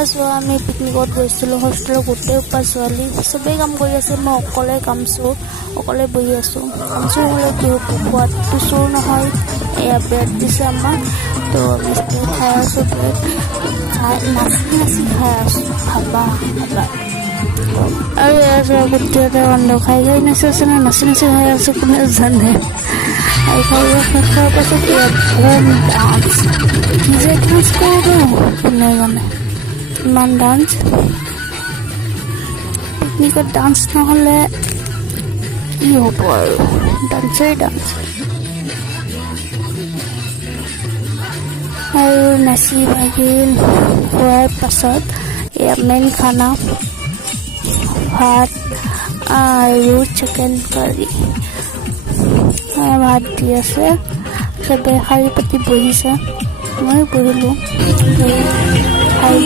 আছোঁ আমি পিকনিকত গৈছিলোঁ হোষ্টেলৰ গোটেই ছোৱালী চবেই কাম কৰি আছে মই অকলে কামছোঁ অকলে বহি আছোঁ কামছোঁ হ'লে কি হ'ব খোৱাটো চোৰ নহয় এয়া ব্ৰেড দিছে আমাক তো আমি চবেই খাই আছোঁ ব্ৰেড নাচি খাই আছোঁ ভাবা আৰু এয়া গোটেই এটা বন্ধ খাই নাচি আছে নে নাচি খাই আছোঁ কোনে জানে আৰু খাই শেষৰ পাছত বম ডান্স কি যে ডান্স কৰোঁ কোনে জানে ইমান ডান্স পিকনিকত ডান্স নহ'লে কি হ'ব আৰু ডান্সেই ডান্স আৰু নাচি বাগি খোৱাৰ পাছত এয়া মেইন খানা ভাত আৰু চিকেন কাৰী ভাত দি আছে চবে শাৰী পাতি বহিছে মই বহিলোঁ খাই